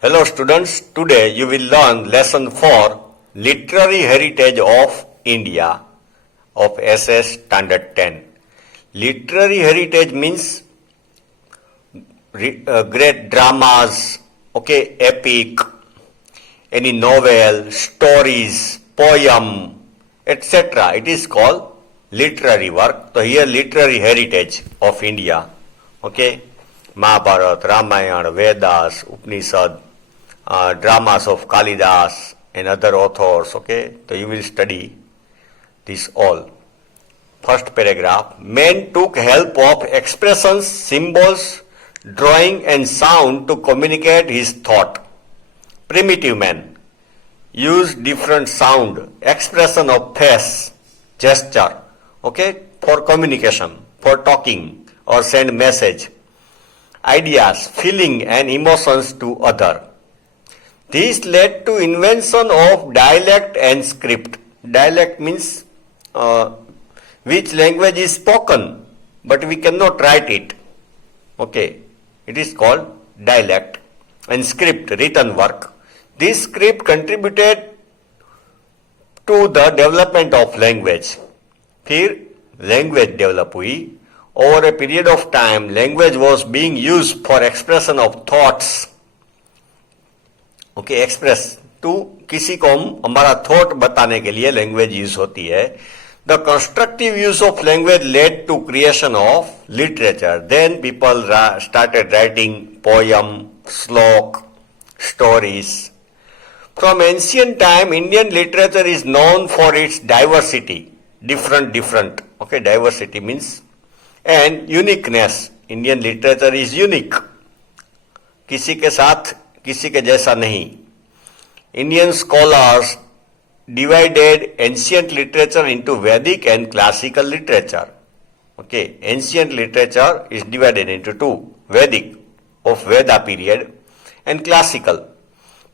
Hello students, today you will learn lesson 4 Literary Heritage of India of SS Standard 10. Literary heritage means great dramas, epic, any novel, stories, poem, etc. It is called literary work. So here literary heritage of India, Mahabharata, Ramayana, Vedas, Upanishad, dramas of Kalidas and other authors, so you will study this all. First paragraph, men took help of expressions, symbols, drawing and sound to communicate his thought. Primitive man used different sound, expression of face, gesture, for communication, for talking or send message, ideas, feeling and emotions to other. This led to invention of dialect and script. Dialect means which language is spoken, but we cannot write it. It is called dialect. And script, written work. This script contributed to the development of language. फिर language develop हुई. Over a period of time, language was being used for expression of thoughts. Express to किसी को हम हमारा thought बताने के लिए language use होती है. The constructive use of language led to creation of literature. Then people started writing poem, shloka, stories. From ancient time Indian literature is known for its diversity. Different diversity means and uniqueness. Indian literature is unique, किसी के साथ किसी के जैसा नहीं. Indian scholars divided ancient literature into Vedic and classical literature. Ancient literature is divided into two, Vedic of Veda period and classical.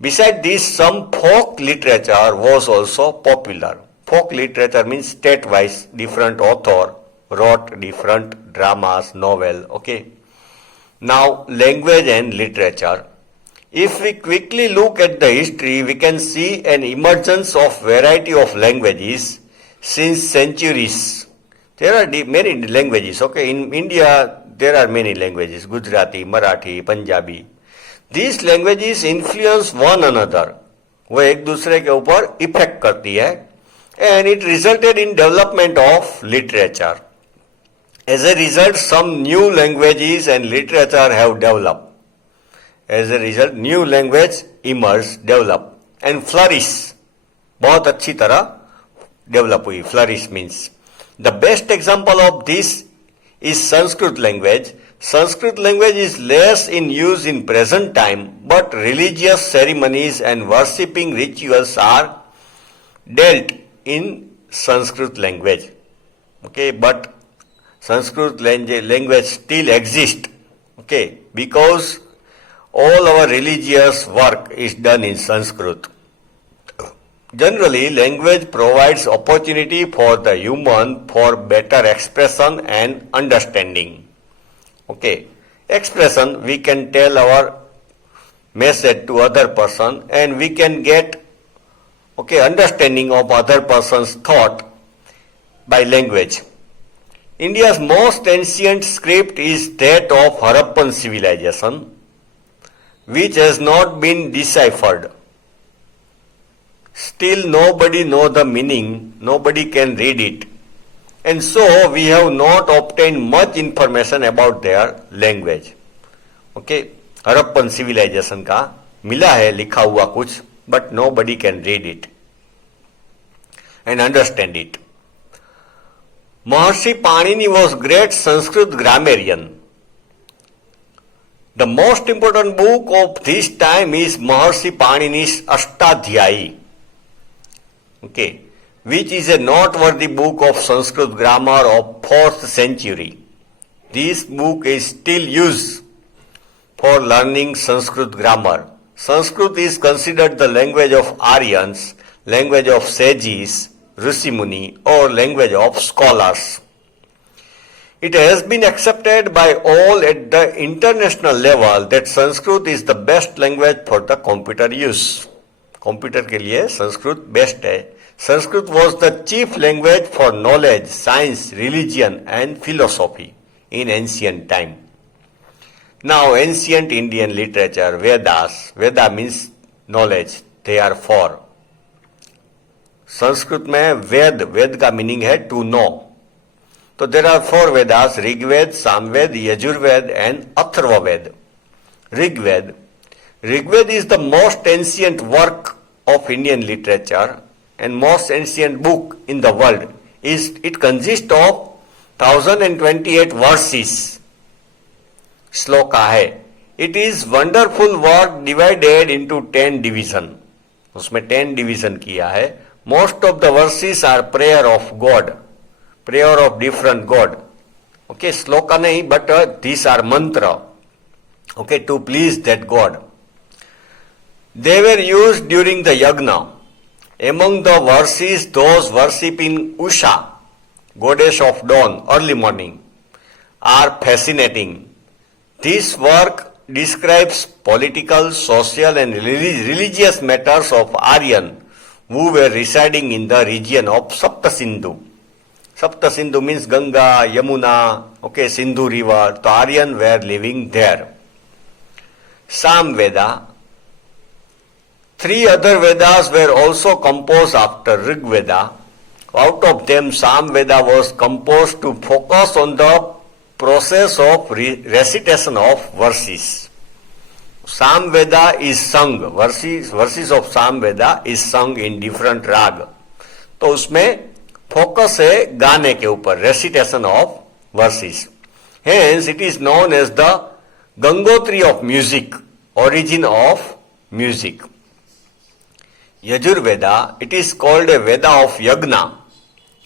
Besides this, some folk literature was also popular. Folk literature means state-wise, different author wrote different dramas, novel. Now, language and literature. If we quickly look at the history, we can see an emergence of variety of languages since centuries. There are many languages. In India, there are many languages, Gujarati, Marathi, Punjabi. These languages influence one another. वो एक दूसरे के ऊपर effect करती है. And it resulted in development of literature. As a result, some new languages and literature have developed. As a result, new language emerge, develop and flourish. बहुत अच्छी तरह develop हुई. Flourish means. The best example of this is Sanskrit language. Sanskrit language is less in use in present time, but religious ceremonies and worshipping rituals are dealt in Sanskrit language. But Sanskrit language still exists. Because all our religious work is done in Sanskrit. Generally, language provides opportunity for the human for better expression and understanding. Expression, we can tell our message to other person and we can get understanding of other person's thought by language. India's most ancient script is that of Harappan civilization, which has not been deciphered. Still nobody knows the meaning, nobody can read it. And so we have not obtained much information about their language. Harappan civilization का मिला है लिखा हुआ कुछ, but nobody can read it and understand it. Maharshi Panini was great Sanskrit grammarian. The most important book of this time is Maharshi Panini's Ashtadhyayi. Which is a noteworthy book of Sanskrit grammar of 4th century. This book is still used for learning Sanskrit grammar. Sanskrit is considered the language of Aryans, language of sages, Rishi Muni, or language of scholars. It has been accepted by all at the international level that Sanskrit is the best language for the computer use. Computer के लिए Sanskrit best है. Sanskrit was the chief language for knowledge, science, religion and philosophy in ancient time. Now ancient Indian literature, Vedas, Veda means knowledge, they are four. Sanskrit में वेद, वेद का meaning है to know. तो there are four Vedas, Rigveda, Samaveda, Yajurveda and Atharvaveda. Rigveda, Rigved is the most ancient work of Indian literature and most ancient book in the world. It consists of 1028 verses. Shloka है. It is wonderful work divided into 10 division. उसमें 10 division किया है. Most of the verses are prayer of God, prayer of different God. Okay, shloka नहीं, but these are mantra. Okay, to please that God. They were used during the yagna. Among the verses, those worshipping Usha, goddess of dawn, early morning, are fascinating. This work describes political, social and religious matters of Aryan who were residing in the region of Saptasindhu. Saptasindhu means Ganga, Yamuna, okay, Sindhu river. So Aryan were living there. Samveda. 3 other Vedas were also composed after Rig Veda. Out of them, Samveda was composed to focus on the process of recitation of verses. Samveda is sung, verses of Samveda is sung in different rag. तो उसमें focus है गाने के ऊपर, recitation of verses. Hence, it is known as the Gangotri of music, origin of music. Yajurveda, it is called a Veda of Yagna.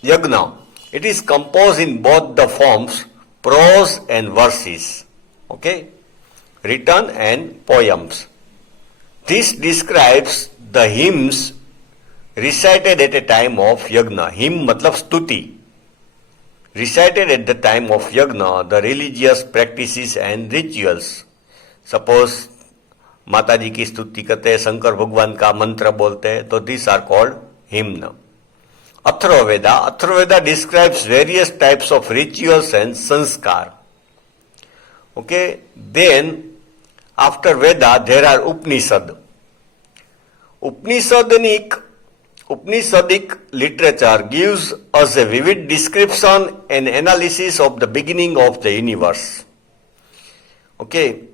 Yagna, it is composed in both the forms, prose and verses. Okay, written and poems. This describes the hymns recited at a time of Yagna. Hymn matlab stuti. Recited at the time of Yagna, the religious practices and rituals. Suppose माता जी की स्तुति करते हैं, शंकर भगवान का मंत्र बोलते हैं, तो this are called hymn. Atharvaveda, Atharvaveda describes various types of rituals and sanskar. Okay, then after Veda there are Upanishad. Upnisadic literature gives us a vivid description and analysis of the beginning of the universe. Okay,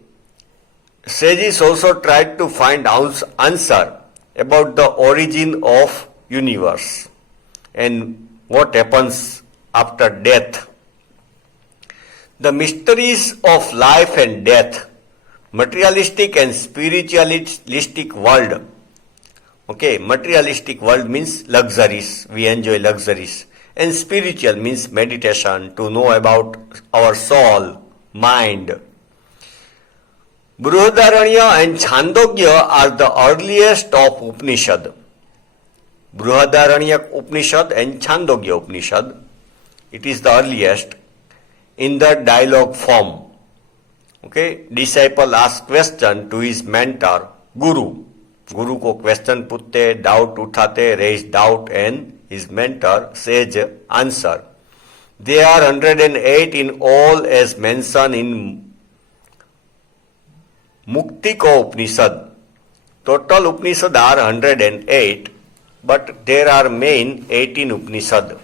sages also tried to find answer about the origin of universe and what happens after death. The mysteries of life and death, materialistic and spiritualistic world. Okay, materialistic world means luxuries, we enjoy luxuries, and spiritual means meditation, to know about our soul, mind. Bruhadaranya and Chandogya are the earliest of Upanishad. Bruhadaranya Upanishad and Chandogya Upanishad, it is the earliest in the dialogue form. Okay, disciple asks question to his mentor, Guru. गुरु को question पूछते, doubt उठाते, raise doubt and his mentor says answer. They are 108 in all as mention in Muktika Upanishad. Total Upanishad are 108, but there are main 18 Upanishad.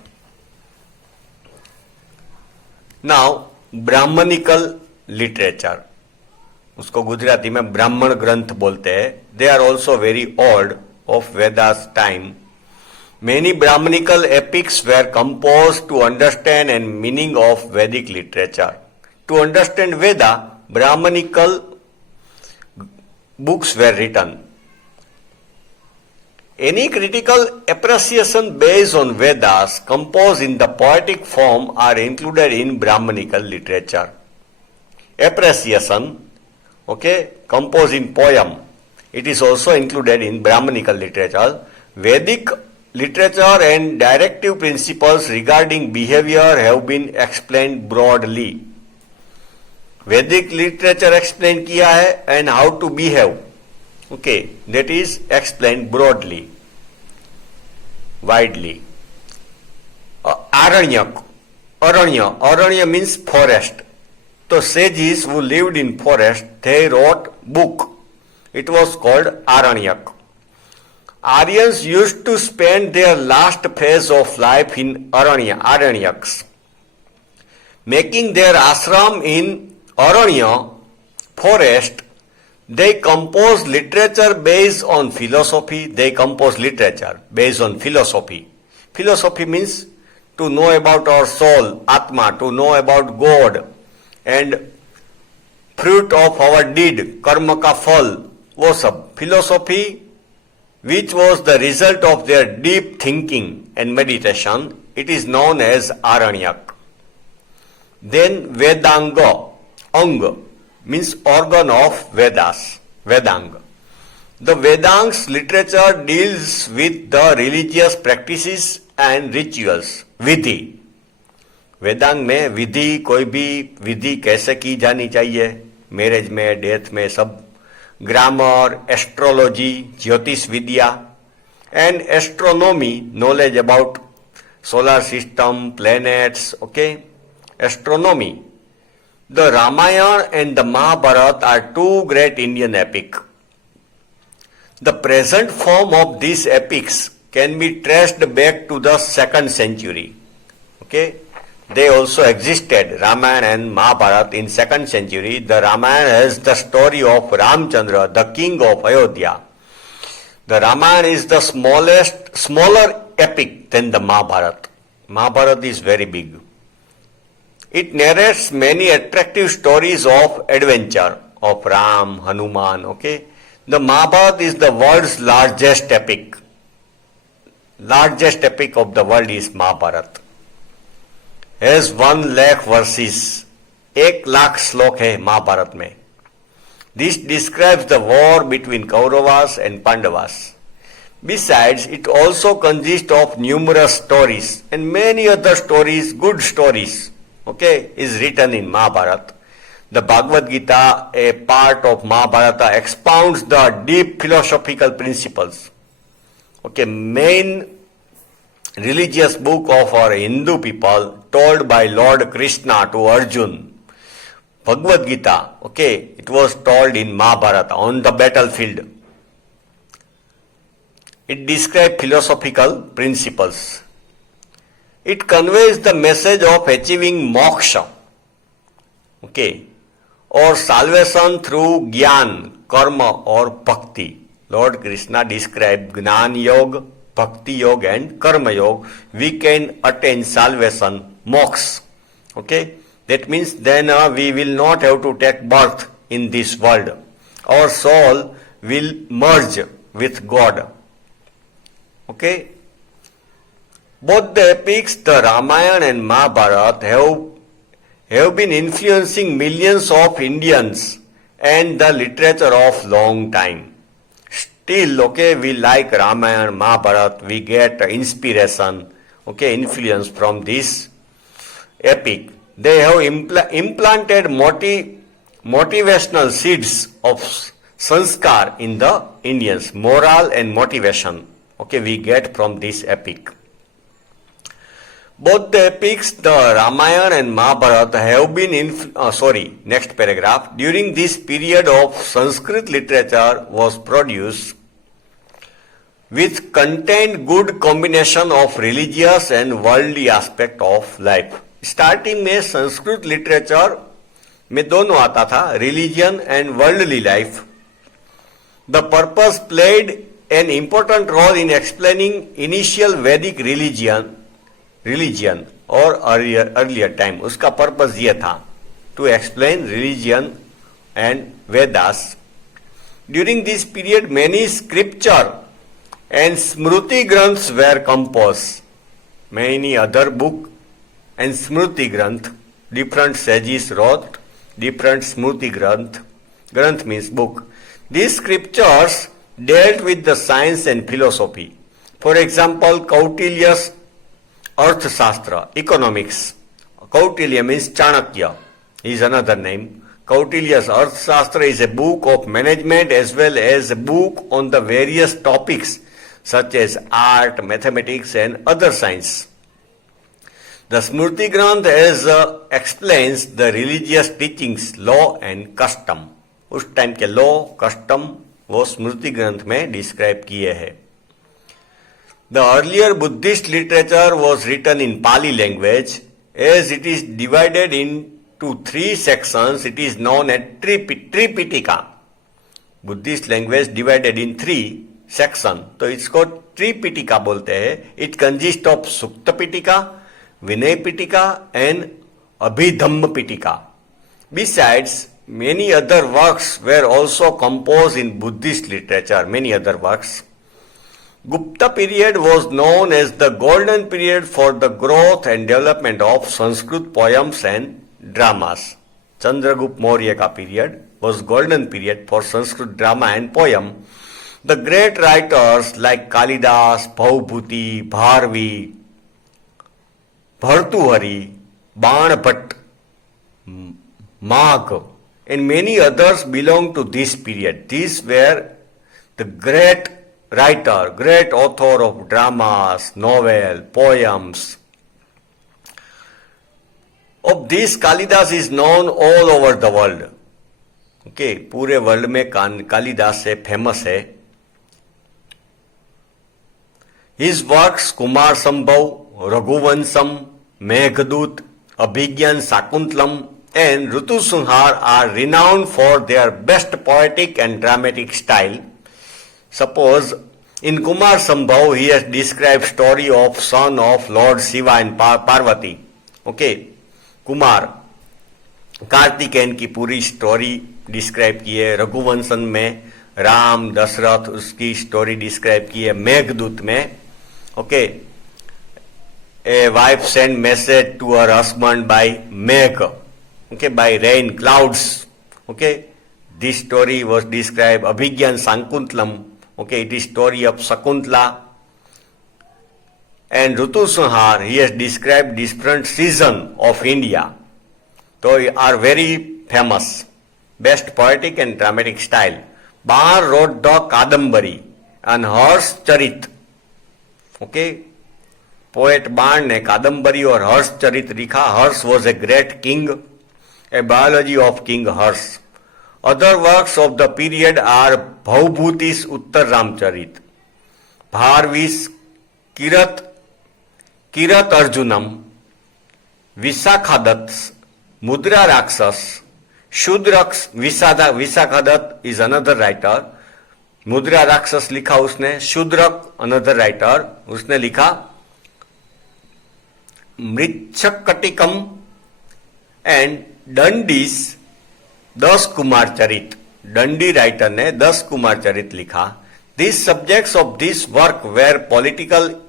Now Brahmanical literature, उसको गुजराती में ब्राह्मण ग्रंथ बोलते हैं. They are also very old of Vedas time. Many Brahmanical epics were compose to understand and meaning of Vedic literature. To understand Veda, Brahmanical books were written. Any critical appreciation based on Vedas composed in the poetic form are included in Brahmanical literature. Appreciation, okay, composed in poem, it is also included in Brahmanical literature. Vedic literature and directive principles regarding behavior have been explained broadly. Vedic literature explained किया है and how to behave. Okay, that is explained broadly, widely. Aranyak, Aranya means forest. So sages who lived in forest, they wrote book. It was called Aranyak. Aryans used to spend their last phase of life in Aranyaks, making their ashram in Aranya forest. They composed literature based on philosophy. Philosophy means to know about our soul, Atma, to know about God, and fruit of our deed, karma ka phal, वो सब. Philosophy, which was the result of their deep thinking and meditation, it is known as Aranyak. Then Vedanga, Anga, means organ of Vedas, Vedanga. The Vedan's literature deals with the religious practices and rituals, विधि. वेदांग में विधि, कोई भी विधि कैसे की जानी चाहिए, marriage में, death में, सब. Grammar, astrology, jyotish vidya, and astronomy, knowledge about solar system, planets, okay? Astronomy. The Ramayana and the Mahabharata are two great Indian epics. The present form of these epics can be traced back to the 2nd century. Okay? They also existed, Ramayana and Mahabharata, in 2nd century. The Ramayana has the story of Ramchandra, the king of Ayodhya. The Ramayana is the smaller epic than the Mahabharata. Mahabharata is very big. It narrates many attractive stories of adventure of Ram, Hanuman, okay. The Mahabharata is the world's largest epic. Largest epic of the world is Mahabharata. Has 1 lakh verses. 1 lakh श्लोक है महाभारत में. This describes the war between Kauravas and Pandavas. Besides, it also consists of numerous stories and many other stories, good stories, okay, is written in Mahabharata. The Bhagavad Gita, a part of Mahabharata, expounds the deep philosophical principles. Okay, main religious book of our Hindu people, told by Lord Krishna to Arjun. Bhagavad Gita, okay, it was told in Mahabharata on the battlefield. It describes philosophical principles. It conveys the message of achieving moksha, okay, or salvation through jnana, karma or bhakti. Lord Krishna described Jnana Yoga, Bhakti Yoga and Karma Yoga. We can attain salvation, moksha, okay. That means then we will not have to take birth in this world. Our soul will merge with God. Okay? Both the epics, the Ramayana and Mahabharata, have been influencing millions of Indians and the literature of long time. Still, okay, we like Ramayana, Mahabharata, we get inspiration, okay, influence from this epic. They have implanted motivational seeds of sanskar in the Indians, moral and motivation. Okay, we get from this epic. Both the epics, the Ramayana and Mahabharata, have been next paragraph. During this period of Sanskrit literature was produced which contained good combination of religious and worldly aspect of life. Starting में Sanskrit literature में दोनों आता था, religion and worldly life. The purpose played an important role in explaining initial Vedic religion और earlier time. उसका purpose ये था to explain religion and Vedas. During this period many scripture and smriti granths were compose. Many other book and Smruti Granth, different sages wrote different Smruti Granth. Granth means book. These scriptures dealt with the science and philosophy. For example, Kautilya's Arthashastra, economics. Kautilya means Chanakya is another name. Kautilya's Arthashastra is a book of management as well as a book on the various topics such as art, mathematics and other science. The Smriti Granth explains the religious teachings, law and custom. उस time के law custom वो स्मृति ग्रंथ में describe किए हैं. The earlier Buddhist literature was written in Pali language. As it is divided into 3 sections, it is known as Tripitaka. Buddhist language divided in 3 sections, तो इसको त्रिपिटिका बोलते हैं. It consists of Sukta Pitika, Vinay Pitika and Abhidhamma Pitika. Besides, many other works were also composed in Buddhist literature, many other works. Gupta period was known as the golden period for the growth and development of Sanskrit poems and dramas. Chandragupta Maurya ka period was golden period for Sanskrit drama and poem. The great writers like Kalidas, Bhaubhuti, Bharvi, Bhartuhari, Banbhatt, Magh and many others belong to this period. These were the great writer, great author of dramas, novel, poems. Of this, Kalidas is known all over the world. Okay, पूरे world में कालिदास से famous है. His works Kumar Sambhav, Raghuvansam, Meghdut, Abhigyan Sakuntlam and Rutusanhar are renowned for their best poetic and dramatic style. Suppose in Kumar Sambhav he has described story of son of Lord Shiva and Parvati. Okay, Kumar Karthikeyan की पूरी story describe की है. रघुवंशन में राम दशरथ उसकी story describe की है. मेघदूत में okay a wife send message to her husband by megh, okay by rain clouds. Okay this story was describe. Abhijnana Shakuntalam, okay it is story of Shakuntala. And Rutusanhar he has described different season of India, so are very famous, best poetic and dramatic style. Bar wrote the Kadambari and Harsh Charit. Okay, poet Bar ने कादम्बरी और हर्ष चरित लिखा. Harsh was a great king, a biology of King Harsh. Other works of the period are Bhaubhuti's Uttar Ramcharit, Bharvi's Kirat Arjunam, Visakhadatt's Mudra Raksas, Shudrak's Visakhadatt is another writer. Mudra Raksas लिखा उसने. Shudrak another writer, उसने लिखा Mritchakatikam and Dundee's 10 Kumar चरित. डंडी writer ने 10 कुमार चरित लिखा. These subjects of this work were political.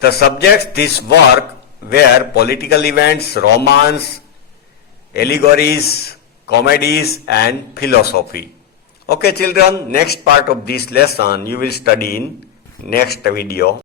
The subjects this work were political events, romance, allegories, comedies and philosophy. Okay children, next part of this lesson you will study in next video.